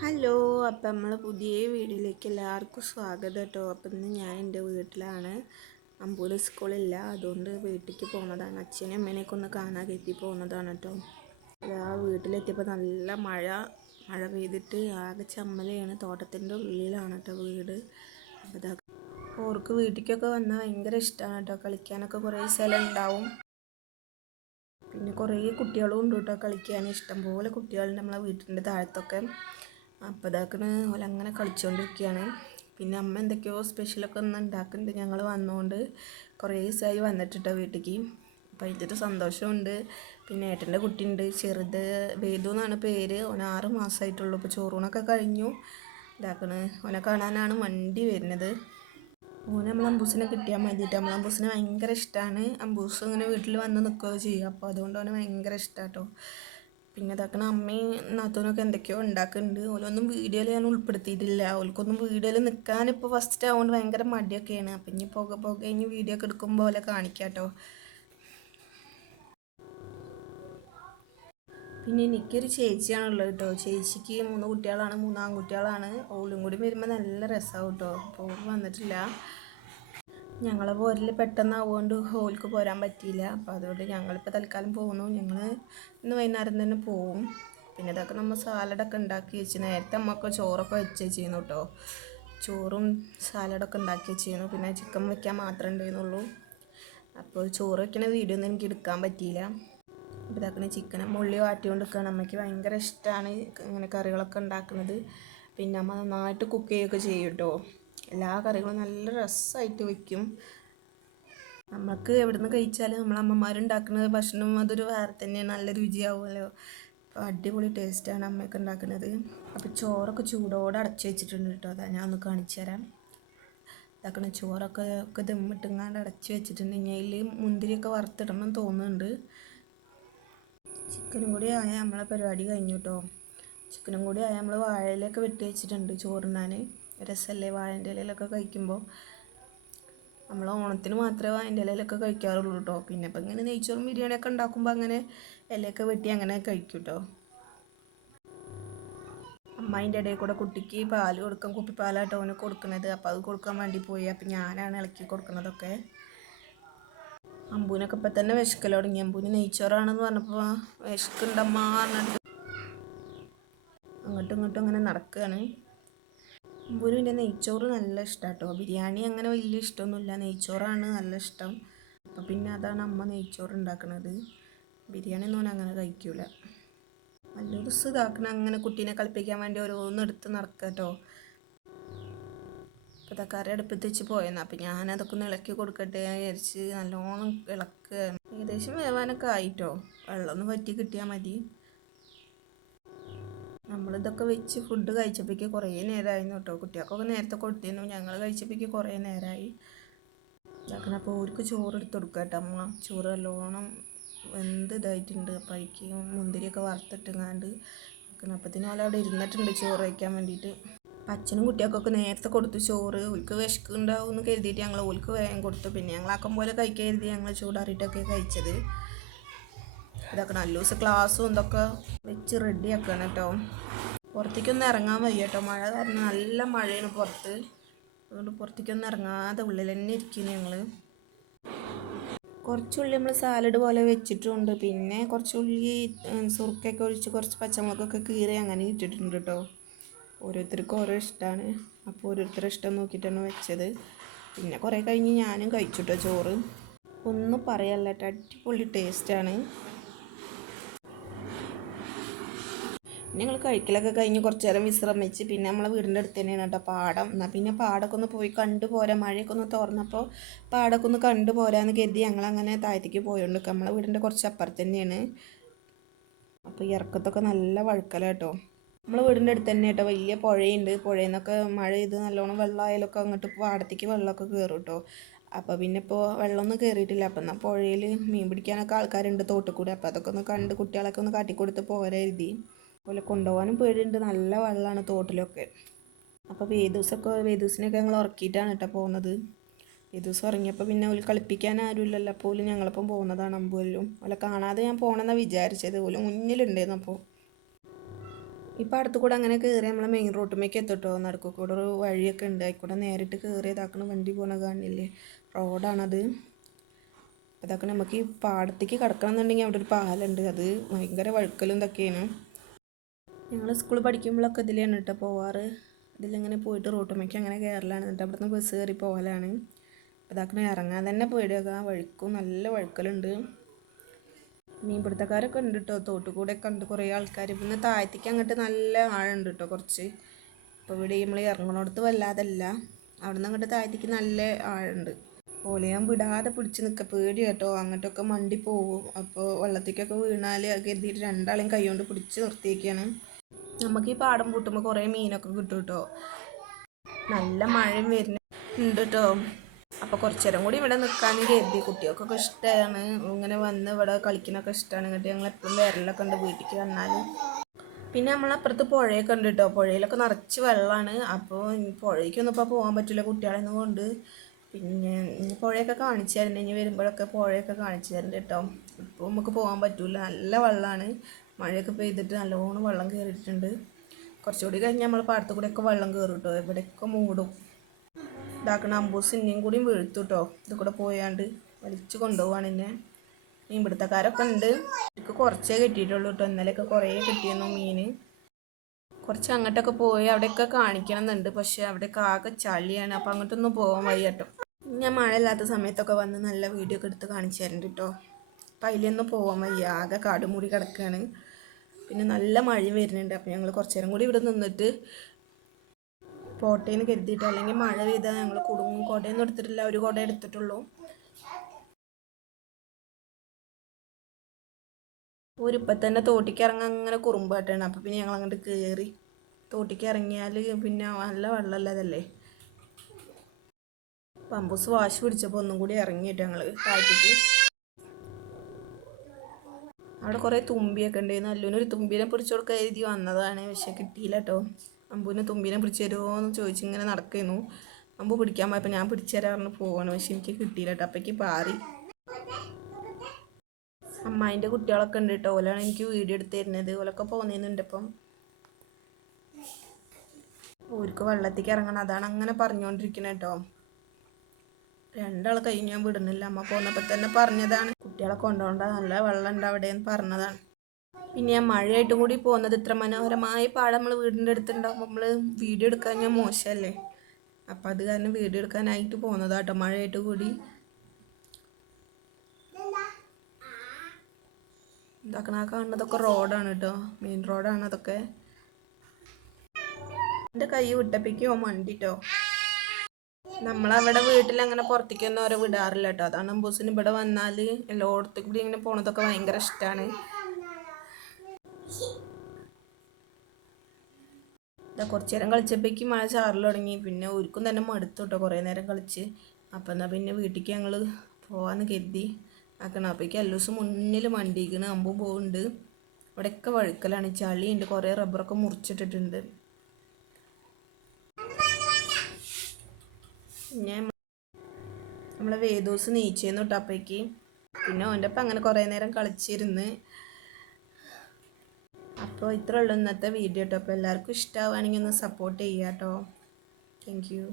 Hello, അപ്പം നമ്മൾ പുതിയ വീഡിയോയിലേക്ക് എല്ലാവർക്കും സ്വാഗതം കേട്ടോ. അപ്പം ഇന്ന് ഞാൻ എൻ്റെ വീട്ടിലാണ്. അമ്പൂര് സ്കൂളില്ല, അതുകൊണ്ട് വീട്ടിലേക്ക് പോകുന്നതാണ്. അച്ഛനും അമ്മേനെയൊക്കെ ഒന്ന് കാണാൻ കയറ്റി പോകുന്നതാണ് കേട്ടോ. ആ വീട്ടിലെത്തിയപ്പോൾ നല്ല മഴ പെയ്തിട്ട് ആകെ ചമ്മലയാണ്. തോട്ടത്തിൻ്റെ ഉള്ളിലാണ് കേട്ടോ വീട്. അപ്പോൾ ഇതാ ഓർക്ക് വീട്ടിലേക്കൊക്കെ വന്നാൽ ഭയങ്കര ഇഷ്ടമാണ് കേട്ടോ. കളിക്കാനൊക്കെ കുറേ സ്ഥലം ഉണ്ടാവും. പിന്നെ കുറേ കുട്ടികളും ഉണ്ട് കേട്ടോ കളിക്കാൻ. ഇഷ്ടംപോലെ കുട്ടികളുണ്ട് നമ്മളെ വീട്ടിൻ്റെ താഴത്തൊക്കെ. അപ്പോൾ ഇതാക്കണ് ഓല അങ്ങനെ കളിച്ചുകൊണ്ടിരിക്കുകയാണ്. പിന്നെ അമ്മ എന്തൊക്കെയോ സ്പെഷ്യലൊക്കെ ഒന്ന് ഉണ്ടാക്കുന്നുണ്ട്. ഞങ്ങൾ വന്നുകൊണ്ട് കുറേ ദിവസമായി വന്നിട്ടിട്ടോ വീട്ടിലേക്ക്. അപ്പോൾ ഇതിൻ്റെ സന്തോഷമുണ്ട്. പിന്നെ ഏട്ടൻ്റെ കുട്ടിയുണ്ട്, ചെറുത് ബേദു എന്നാണ് പേര്. ഓന് 6 മാസമായിട്ടുള്ളൂ. ഇപ്പോൾ ചോറൂണൊക്കെ കഴിഞ്ഞു. ഇതാക്കണ് ഓനെ കാണാനാണ് വണ്ടി വരുന്നത്. ഓന് നമ്മൾ അമ്പൂസിനെ കിട്ടിയാൽ മതിയിട്ട്. നമ്മൾ അമ്പൂസിനെ ഭയങ്കര ഇഷ്ടമാണ്. അമ്പൂസ് ഇങ്ങനെ വീട്ടിൽ വന്ന് നിൽക്കുകയോ ചെയ്യും. അപ്പോൾ അതുകൊണ്ട് ഓനെ ഭയങ്കര ഇഷ്ടമാണ് കേട്ടോ. പിന്നെ ഇതാക്കണ അമ്മയും നാത്തൂനൊക്കെ എന്തൊക്കെയോ ഉണ്ടാക്കുന്നുണ്ട്. ഓലൊന്നും വീഡിയോയിൽ ഞാൻ ഉൾപ്പെടുത്തിയിട്ടില്ല. ഓൽക്കൊന്നും വീഡിയോയിൽ നിൽക്കാനിപ്പോൾ ഫസ്റ്റ് ആവുകൊണ്ട് ഭയങ്കര മടിയൊക്കെയാണ്. അപ്പം ഇനി പോകെ ഇനി വീഡിയോ ഒക്കെ എടുക്കുമ്പോൾ ഓലെ കാണിക്കാം കേട്ടോ. പിന്നെ എനിക്കൊരു ചേച്ചിയാണുള്ളത് കേട്ടോ. ചേച്ചിക്ക് 3 കുട്ടികളാണ്, 3 ആൺകുട്ടികളാണ്. ഓലും കൂടി വരുമ്പോൾ നല്ല രസമാവും കേട്ടോ. അപ്പോൾ വന്നിട്ടില്ല. ഞങ്ങളെ പോരിൽ പെട്ടെന്നാവുകൊണ്ട് ഹോൾക്ക് പോരാൻ പറ്റിയില്ല. അപ്പോൾ അതുകൊണ്ട് ഞങ്ങളിപ്പോൾ തൽക്കാലം പോകുന്നു. ഞങ്ങൾ ഇന്ന് വൈകുന്നേരം തന്നെ പോവും. പിന്നെ ഇതൊക്കെ നമ്മൾ സാലഡൊക്കെ ഉണ്ടാക്കി വെച്ച് നേരത്തെ അമ്മക്ക് ചോറൊക്കെ വെച്ച് വെച്ചിരുന്നു കേട്ടോ. ചോറും സാലഡൊക്കെ ഉണ്ടാക്കി വെച്ചിരുന്നു. പിന്നെ ചിക്കൻ വയ്ക്കാൻ മാത്രമേ ഉണ്ടായിരുന്നുള്ളൂ. അപ്പോൾ ചോറ് വയ്ക്കുന്ന വീഡിയോ ഒന്നും എനിക്ക് എടുക്കാൻ പറ്റിയില്ല. അപ്പോൾ ഇതാക്കണ ചിക്കനെ മുള്ളി വാട്ടിക്കൊണ്ട് നിൽക്കുകയാണ്. അമ്മയ്ക്ക് ഭയങ്കര ഇഷ്ടമാണ് ഇങ്ങനെ കറികളൊക്കെ ഉണ്ടാക്കുന്നത്. പിന്നെ അമ്മ നന്നായിട്ട് കുക്ക് ചെയ്യുകയൊക്കെ ചെയ്യും കേട്ടോ. എല്ലാ കറികളും നല്ല രസമായിട്ട് വയ്ക്കും. നമുക്ക് എവിടെ നിന്ന് കഴിച്ചാലും നമ്മളമ്മമാരുണ്ടാക്കുന്ന ഭക്ഷണം അതൊരു വേറെ തന്നെയാണ്. നല്ല രുചിയാവുമല്ലോ. അപ്പോൾ അടിപൊളി ടേസ്റ്റാണ് അമ്മയൊക്കെ ഉണ്ടാക്കുന്നത്. അപ്പോൾ ചോറൊക്കെ ചൂടോടെ അടച്ച് വെച്ചിട്ടുണ്ട് കേട്ടോ. അതാ ഞാൻ ഒന്ന് കാണിച്ചു തരാം. ഇതാക്കണ ചോറൊക്കെ ദമ്മിട്ടിങ്ങാണ്ട് അടച്ച് വെച്ചിട്ടുണ്ട്. ഇനി അതിൽ മുന്തിരിയൊക്കെ വറുത്തിടണം തോന്നുന്നുണ്ട്. ചിക്കനും കൂടി ആയാൽ നമ്മളെ പരിപാടി കഴിഞ്ഞു കേട്ടോ. ചിക്കനും കൂടി ആയാൽ നമ്മൾ വാഴയിലൊക്കെ വെട്ടി വെച്ചിട്ടുണ്ട് ചോറുണ്ണാൻ. രസമല്ലേ വാഴൻ്റെ ഇലയിലൊക്കെ കഴിക്കുമ്പോൾ. നമ്മൾ ഓണത്തിന് മാത്രമേ അതിൻ്റെ ഇലയിലൊക്കെ കഴിക്കാറുള്ളൂ കേട്ടോ. പിന്നെ ഇപ്പം ഇങ്ങനെ നെയ്ച്ചോറും ബിരിയാണിയൊക്കെ ഉണ്ടാക്കുമ്പോൾ അങ്ങനെ ഇലയൊക്കെ വെട്ടി അങ്ങനെ കഴിക്കും കേട്ടോ. അമ്മേൻ്റെ ഇടയിൽ കൂടെ കുട്ടിക്ക് പാൽ കൊടുക്കാൻ കുപ്പിപ്പാലാട്ടോ അവന് കൊടുക്കുന്നത്. അപ്പോൾ അത് കൊടുക്കാൻ വേണ്ടി പോയി. അപ്പം ഞാനാണ് ഇളക്കി കൊടുക്കുന്നതൊക്കെ. അമ്പൂനൊക്കെ ഇപ്പം തന്നെ വിശക്കൽ തുടങ്ങി. അമ്പൂന് നെയ്ച്ചോറാണെന്ന് പറഞ്ഞപ്പോൾ വിശക്കുണ്ടമ്മ പറഞ്ഞിട്ട് അങ്ങോട്ടും ഇങ്ങോട്ടും അങ്ങനെ നടക്കുകയാണ്. അമ്പൂന് പിന്നെ നെയ്ച്ചോറ് നല്ല ഇഷ്ടമാണ് കേട്ടോ. ബിരിയാണി അങ്ങനെ വലിയ ഇഷ്ടമൊന്നുമില്ല, നെയ്ച്ചോറാണ് നല്ല ഇഷ്ടം. അപ്പോൾ പിന്നെ അതാണ് അമ്മ നെയ്ച്ചോറ് ഉണ്ടാക്കുന്നത്. ബിരിയാണി ഒന്നും അങ്ങനെ കഴിക്കൂല. നല്ലൊരു ദിവസം ഇതാക്കണം അങ്ങനെ കുട്ടീനെ കളിപ്പിക്കാൻ വേണ്ടി ഓരോന്ന് എടുത്ത് നടക്കുക കേട്ടോ. അപ്പോൾ കറി അടുപ്പത്ത് വെച്ച് പോയെന്ന്. അപ്പം ഞാനതൊക്കെ ഒന്ന് ഇളക്കി കൊടുക്കട്ടെ വിചാരിച്ച് നല്ലോണം ഇളക്കുക. ഏകദേശം വേവാനൊക്കെ ആയിട്ടോ. വെള്ളം ഒന്ന് വറ്റി കിട്ടിയാൽ മതി. നമ്മളിതൊക്കെ വെച്ച് ഫുഡ് കഴിച്ചപ്പോഴേക്ക് കുറേ നേരമായിരുന്നു കേട്ടോ. കുട്ടികൾക്കൊക്കെ നേരത്തെ കൊടുത്തിരുന്നു. ഞങ്ങൾ കഴിച്ചപ്പോഴേക്ക് കുറേ നേരമായി. ഇതാക്കണം. അപ്പോൾ അവർക്ക് ചോറ് എടുത്ത് കൊടുക്കുക കേട്ടോ അമ്മ. ചോറ് നല്ലോണം വെന്ത് ഇതായിട്ടുണ്ട്. അപ്പോൾ അതിക്ക് മുന്തിരിയൊക്കെ വറുത്തിട്ടുങ്ങാണ്ട് വെക്കണം. അപ്പത്തിന് പോലെ അവിടെ ഇരുന്നിട്ടുണ്ട് ചോറ് വയ്ക്കാൻ വേണ്ടിയിട്ട്. അച്ഛനും കുട്ടികൾക്കൊക്കെ നേരത്തെ കൊടുത്തു ചോറ്. ഓൽക്ക് വിശക്കുണ്ടാവും എന്ന് കരുതിയിട്ട് ഞങ്ങൾ ഓൽക്ക് വേഗം കൊടുത്തു. പിന്നെ ഞങ്ങളാക്കം പോലെ കഴിക്കാൻ കരുതി ഞങ്ങൾ ചൂടാറിയിട്ടൊക്കെ കഴിച്ചത്. ഇതൊക്കെ നല്ല ദിവസം ക്ലാസ്സും ഇതൊക്കെ വെച്ച് റെഡിയാക്കണം കേട്ടോ. പുറത്തേക്കൊന്നും ഇറങ്ങാൻ വയ്യ കേട്ടോ. മഴ കാരണം നല്ല മഴയാണ് പുറത്ത്. അതുകൊണ്ട് പുറത്തേക്കൊന്നും ഇറങ്ങാതെ ഉള്ളിൽ തന്നെ ഇരിക്കുന്നു ഞങ്ങൾ. കുറച്ചുള്ളി നമ്മൾ സാലഡ് പോലെ വെച്ചിട്ടുണ്ട്. പിന്നെ കുറച്ചുള്ളി സുറുക്കൊക്കെ ഒഴിച്ച് കുറച്ച് പച്ചമുളകൊക്കെ കീറി അങ്ങനെ ഇട്ടിട്ടുണ്ട് കേട്ടോ. ഓരോരുത്തർക്കും ഓരോ ഇഷ്ടമാണ്. അപ്പോൾ ഓരോരുത്തരുടെ ഇഷ്ടം നോക്കിയിട്ടാണ് വെച്ചത്. പിന്നെ കുറേ കഴിഞ്ഞ് ഞാനും കഴിച്ചു കേട്ടോ ചോറ്. ഒന്നും പറയാല്ല കേട്ടോ, അടിപൊളി ടേസ്റ്റാണ്. ഞങ്ങൾ കഴിക്കലൊക്കെ കഴിഞ്ഞ് കുറച്ച് നേരം വിശ്രമിച്ച് പിന്നെ നമ്മളെ വീടിൻ്റെ അടുത്ത് തന്നെയാണ് കേട്ടോ പാടം. എന്നാൽ പിന്നെ പാടമൊക്കെ ഒന്ന് പോയി കണ്ടു പോരാം. മഴയൊക്കെ ഒന്ന് തുറന്നപ്പോൾ പാടമൊക്കെ ഒന്ന് കണ്ടു പോരാന്ന് കരുതി ഞങ്ങളങ്ങനെ താഴത്തേക്ക് പോയോണ്ട് നമ്മളെ വീടിൻ്റെ കുറച്ച് അപ്പുറത്ത് തന്നെയാണ്. അപ്പോൾ ഈ ഇറക്കത്തൊക്കെ നല്ല വഴുക്കല കേട്ടോ. നമ്മളെ വീടിൻ്റെ അടുത്ത് തന്നെ കേട്ടോ വലിയ പുഴയുണ്ട്. പുഴയിൽ നിന്നൊക്കെ മഴ ചെയ്ത് നല്ലോണം വെള്ളമായാലൊക്കെ അങ്ങോട്ട് പാടത്തേക്ക് വെള്ളമൊക്കെ കയറും കേട്ടോ. അപ്പോൾ പിന്നെ ഇപ്പോൾ വെള്ളമൊന്നും കയറിയിട്ടില്ല. അപ്പം എന്നാൽ പുഴയിൽ മീൻ പിടിക്കാനൊക്കെ ആൾക്കാരുണ്ട് തോട്ടിൽ കൂടെ. അപ്പോൾ അതൊക്കെ ഒന്ന് കണ്ട് കുട്ടികളൊക്കെ ഒന്ന് കാട്ടിക്കൊടുത്ത് പോരാ എഴുതി. അതുപോലെ കൊണ്ടുപോകാനും പേടിയുണ്ട്, നല്ല വെള്ളമാണ് തോട്ടിലൊക്കെ. അപ്പോൾ വേദൂസിനൊക്കെ ഞങ്ങൾ ഉറക്കിയിട്ടാണ് കേട്ടോ പോകുന്നത്. വേദൂസ് ഉറങ്ങിയപ്പോൾ പിന്നെ ഓല് കളിപ്പിക്കാൻ ആരുമില്ലല്ലോ. അപ്പോൾ ഓല് ഞങ്ങളപ്പം പോകുന്നതാണ് അമ്പൂരിലും. ഓലെ കാണാതെ ഞാൻ പോകണമെന്നാണ് വിചാരിച്ചത്. ഓല് മുന്നിലുണ്ടായിരുന്നു. അപ്പോൾ ഈ പാടത്ത് കൂടെ അങ്ങനെ കയറി നമ്മളെ മെയിൻ റോട്ടുമ്മേക്ക് എത്തിട്ടോ. നടുക്ക് കൂടെ ഒരു വഴിയൊക്കെ ഉണ്ട്, അതിൽക്കൂടെ നേരിട്ട് കയറി ഇതാക്കണ വണ്ടി പോണ കാണില്ലേ, റോഡാണത്. അതൊക്കെ നമുക്ക് ഈ പാടത്തേക്ക് കിടക്കണം എന്നുണ്ടെങ്കിൽ അവിടെ ഒരു പാലുണ്ട്, അത് ഭയങ്കര വഴുക്കലും ഇതൊക്കെയാണ്. ഞങ്ങൾ സ്കൂളിൽ പഠിക്കുമ്പോഴൊക്കെ ഇതിലാണ് കേട്ടോ പോവാറ്. ഇതിലിങ്ങനെ പോയിട്ട് റോട്ടുമ്മേക്ക് അങ്ങനെ കയറലാണ്, എന്നിട്ട് അവിടുന്ന് ബസ് കയറി പോകലാണ്. അതാക്കണ ഇറങ്ങാൻ തന്നെ പേടിയാക്കുക, വഴുക്കും നല്ല വഴുക്കലുണ്ട്. മീൻപിടുത്തക്കാരൊക്കെ ഉണ്ട് കേട്ടോ, തോട്ടുകൂടെയൊക്കെ ഉണ്ട് കുറേ ആൾക്കാർ. പിന്നെ താഴത്തേക്ക് അങ്ങോട്ട് നല്ല ആഴുണ്ട് കേട്ടോ കുറച്ച്. ഇപ്പോൾ ഇവിടെ നമ്മൾ ഇറങ്ങണോടത്ത് വല്ലാതല്ല, അവിടെ നിന്ന് അങ്ങോട്ട് താഴത്തേക്ക് നല്ല ആഴുണ്ട്. ഓലെ ഞാൻ വിടാതെ പിടിച്ച് നിൽക്കുക, പേടി കേട്ടോ, അങ്ങോട്ടൊക്കെ മണ്ടി പോകും. അപ്പോൾ വെള്ളത്തേക്കൊക്കെ വീണാൽ കരുതിയിട്ട് രണ്ടാളെയും കൈ കൊണ്ട് പിടിച്ച് നിർത്തിയേക്കാണ്. നമുക്ക് ഈ പാടം പൂട്ടുമ്പോൾ കുറേ മീനൊക്കെ കിട്ടും കേട്ടോ. നല്ല മഴയും വരുന്നുണ്ട് കേട്ടോ. അപ്പോൾ കുറച്ച് നേരം കൂടി ഇവിടെ നിൽക്കാനും കരുതി. കുട്ടികൾക്കൊക്കെ ഇഷ്ടമാണ് ഇങ്ങനെ വന്ന് ഇവിടെ കളിക്കാനൊക്കെ ഇഷ്ടമാണ്. എന്നിട്ട് ഞങ്ങൾ എപ്പോഴും വരലൊക്കെ ഉണ്ട് വീട്ടിലേക്ക് വന്നാൽ. പിന്നെ നമ്മളപ്പുറത്ത് പുഴയൊക്കെ ഉണ്ട് കേട്ടോ, പുഴയിലൊക്കെ നിറച്ച് വെള്ളമാണ്. അപ്പോൾ പുഴയ്ക്കൊന്നും ഇപ്പോൾ പോകാൻ പറ്റില്ല കുട്ടികളെന്നും കൊണ്ട്. പിന്നെ പുഴയൊക്കെ കാണിച്ചു തരുന്നുണ്ട്, ഇനി വരുമ്പോഴൊക്കെ പുഴയൊക്കെ കാണിച്ചു തരുന്നുണ്ട് കേട്ടോ. ഇപ്പോൾ നമുക്ക് പോകാൻ പറ്റില്ല, നല്ല വെള്ളമാണ്. മഴയൊക്കെ പെയ്തിട്ട് നല്ലോണം വെള്ളം കയറിയിട്ടുണ്ട്. കുറച്ചുകൂടി കഴിഞ്ഞ് നമ്മൾ പാടത്തു കൂടെയൊക്കെ വെള്ളം കയറും കേട്ടോ, ഇവിടെയൊക്കെ മൂടും. ഇതാക്കണ അമ്പൂസ് ഇനിയും കൂടിയും വീഴ്ത്തു കേട്ടോ, ഇത് കൂടെ പോയാണ്ട് വലിച്ചു കൊണ്ടുപോവാണ് എന്നെ. മീൻപിടുത്തക്കാരൊക്കെ ഉണ്ട്, എനിക്ക് കുറച്ചേ കിട്ടിയിട്ടുള്ളൂ കേട്ടോ. ഇന്നലെയൊക്കെ കുറേ കിട്ടിയിരുന്നു മീൻ. കുറച്ച് അങ്ങോട്ടൊക്കെ പോയി അവിടെയൊക്കെ കാണിക്കണം എന്നുണ്ട്, പക്ഷെ അവിടെയൊക്കെ ആകെ ചളിയാണ്. അപ്പോൾ അങ്ങോട്ടൊന്നും പോകാൻ വയ്യ കേട്ടോ. ഞാൻ മഴ ഇല്ലാത്ത സമയത്തൊക്കെ വന്ന് നല്ല വീഡിയോ ഒക്കെ എടുത്ത് കാണിച്ചു തരുന്നുണ്ട് കേട്ടോ. അപ്പം അതിലൊന്നും പോകാൻ വയ്യ, ആകെ കാട് മൂടി കിടക്കുകയാണ്. പിന്നെ നല്ല മഴയും വരുന്നുണ്ട്. അപ്പോൾ ഞങ്ങൾ കുറച്ച് നേരം കൂടി ഇവിടെ നിന്നിട്ട് പോട്ടേന്ന് കരുതിയിട്ട്, അല്ലെങ്കിൽ മഴ പെയ്താൽ ഞങ്ങൾ കുടുങ്ങും. കുടയൊന്നും എടുത്തിട്ടില്ല, ഒരു കുട എടുത്തിട്ടുള്ളൂ. ഒരിപ്പം തന്നെ തോട്ടിക്ക് ഇറങ്ങാൻ അങ്ങനെ കുറുമ്പായിട്ടാണ്. അപ്പോൾ പിന്നെ ഞങ്ങൾ അങ്ങോട്ട് കയറി. തോട്ടിക്ക് ഇറങ്ങിയാൽ പിന്നെ നല്ല വെള്ളമല്ലതല്ലേ. പമ്പൂസ് വാശി പിടിച്ചപ്പോൾ ഒന്നും കൂടി ഇറങ്ങിയിട്ട് ഞങ്ങൾ താഴത്തേക്ക്. അവിടെ കുറേ തുമ്പിയൊക്കെ ഉണ്ടായിരുന്നു. അല്ലുവിനൊരു തുമ്പിനെ പിടിച്ചു കൊടുക്കാൻ എഴുതി വന്നതാണ്, പക്ഷെ കിട്ടിയില്ല കേട്ടോ. അമ്പുവിനെ തുമ്പിനെ പിടിച്ചു തരുമോ എന്ന് ചോദിച്ച് ഇങ്ങനെ നടക്കുന്നു. അമ്പു പിടിക്കാൻ പോയപ്പോൾ ഞാൻ പിടിച്ചു തരാറിന് പോവാണ്, പക്ഷെ എനിക്ക് കിട്ടിയില്ല കേട്ടോ. അപ്പോഴേക്ക് പാറി. അമ്മായിൻ്റെ കുട്ടികളൊക്കെ ഉണ്ട് കേട്ടോ, ഓലാണ് എനിക്ക് വീഡിയോ എടുത്ത് തരുന്നത്. ഓലൊക്കെ പോകുന്നുണ്ട്. ഇപ്പം ഓർക്ക് വെള്ളത്തേക്ക് ഇറങ്ങണം, അതാണ് അങ്ങനെ പറഞ്ഞുകൊണ്ടിരിക്കുന്നത് കേട്ടോ. രണ്ടാൾ കഴിഞ്ഞ് ഞാൻ വിടുന്നില്ല, അമ്മ പോന്നപ്പോൾ തന്നെ പറഞ്ഞതാണ് കുട്ടികളെ കൊണ്ടുപോകണ്ട, നല്ല വെള്ളം ഉണ്ട് അവിടെ എന്ന് പറഞ്ഞതാണ്. പിന്നെ ഞാൻ മഴയായിട്ടും കൂടി പോകുന്നത്, ഇത്ര മനോഹരമായ പാടം നമ്മൾ വീടിൻ്റെ അടുത്തുണ്ടാകുമ്പോൾ നമ്മൾ വീഡിയോ എടുക്കാൻ ഞാൻ മോശമല്ലേ. അപ്പം അത് കാരണം വീഡിയോ എടുക്കാനായിട്ട് പോകുന്നതാട്ടോ മഴയായിട്ട് കൂടി. ഇതാക്കണ കാണുന്നതൊക്കെ റോഡാണ് കേട്ടോ, മെയിൻ റോഡാണ് അതൊക്കെ. എൻ്റെ കൈ വിട്ടപ്പിക്കോ മണ്ടിട്ടോ. നമ്മളവിടെ വീട്ടിൽ അങ്ങനെ പുറത്തേക്കൊന്നും അവരെ വിടാറില്ല കേട്ടോ. അതാണ് അമ്പൂസിന് ഇവിടെ വന്നാൽ എല്ലായിടത്തും കൂടി ഇങ്ങനെ പോണതൊക്കെ ഭയങ്കര ഇഷ്ടമാണ്. കുറച്ച് നേരം കളിച്ചപ്പോഴേക്ക് മഴ ചാറൽ തുടങ്ങി. പിന്നെ ഒരിക്കും തന്നെ മടുത്തു കേട്ടോ കുറേ നേരം കളിച്ച്. അപ്പം എന്നാൽ പിന്നെ വീട്ടിലേക്ക് ഞങ്ങൾ പോകാമെന്ന് കരുതി ആക്കണം. അപ്പോഴേക്ക് എല്ലാ ദിവസം മുന്നിൽ മണ്ടിക്കണ്, അമ്പും പോകുന്നുണ്ട്. ഇവിടെയൊക്കെ വഴുക്കലാണ്, ചളിയുണ്ട്, കുറേ റബ്ബറൊക്കെ മുറിച്ചിട്ടിട്ടുണ്ട്. പിന്നെ നമ്മളെ വേദൂസ് നീച്ചേന്ന് തൊട്ടപ്പോഴേക്ക്. പിന്നെ ഓൻ്റെ അപ്പം അങ്ങനെ കുറേ നേരം കളിച്ചിരുന്ന്. അപ്പോൾ ഇത്രേ ഉള്ളൂ ഇന്നത്തെ വീഡിയോ കേട്ടോ. അപ്പോൾ എല്ലാവർക്കും ഇഷ്ടമാവുകയാണെങ്കിൽ ഒന്ന് സപ്പോർട്ട് ചെയ്യാം കേട്ടോ. Thank you.